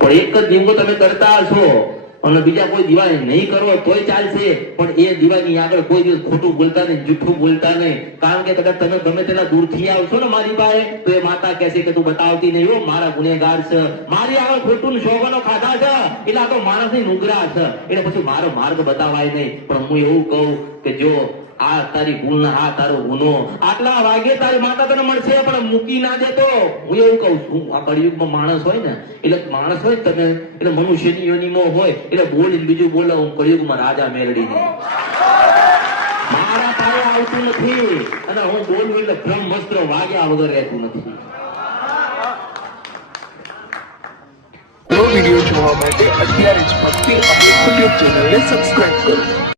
પણ એક જ દીવો તમે કરતા હશો. અને બીજા કોઈ દીવા નહીં કરો, તોય ચાલશે. પણ એ દીવાની આગળ કોઈ દિવસ ખોટું બોલતા નહીં, જૂઠું બોલતા નહીં. કારણ કે કદાચ તમે ગમે તેના દૂરથી આવશો ને મારી પાસે, તો એ માતા કહેશે કે તું બતાવતી નહીં મારા ગુનેગાર છે. મારી આગળ ખોટું ને શોભનો ખાધા છે. એટલે આ તો માણસની નુગરા છે. એટલે પછી મારો માર્ગ બતાવાય નહીં. પણ હું એવું કહું કે જો આ તારી ભૂલ આ તારો ગુનો. આટલા વાગે તારી માતા તને મળશે, પણ મૂકી ના દેતો. હું એવું કહું છું, આ કળિયુગમાં માણસ હોય ને, એટલે માણસ હોય તમે, એટલે મનુષ્યની યોનિમાં હોય, એટલે બોલીને બીજું બોલો, હું કળિયુગમાં રાજા મેળડીને મારા પારે આવતું નથી, અને હું બોલું એટલે બ્રહ્મસ્ત્ર વાગ્યા વગર રહેતું નથી. વીડિયો જોવા માટે અત્યારે જ ભક્તિ યુટ્યુબ ચેનલને સબસ્ક્રાઇબ કરો.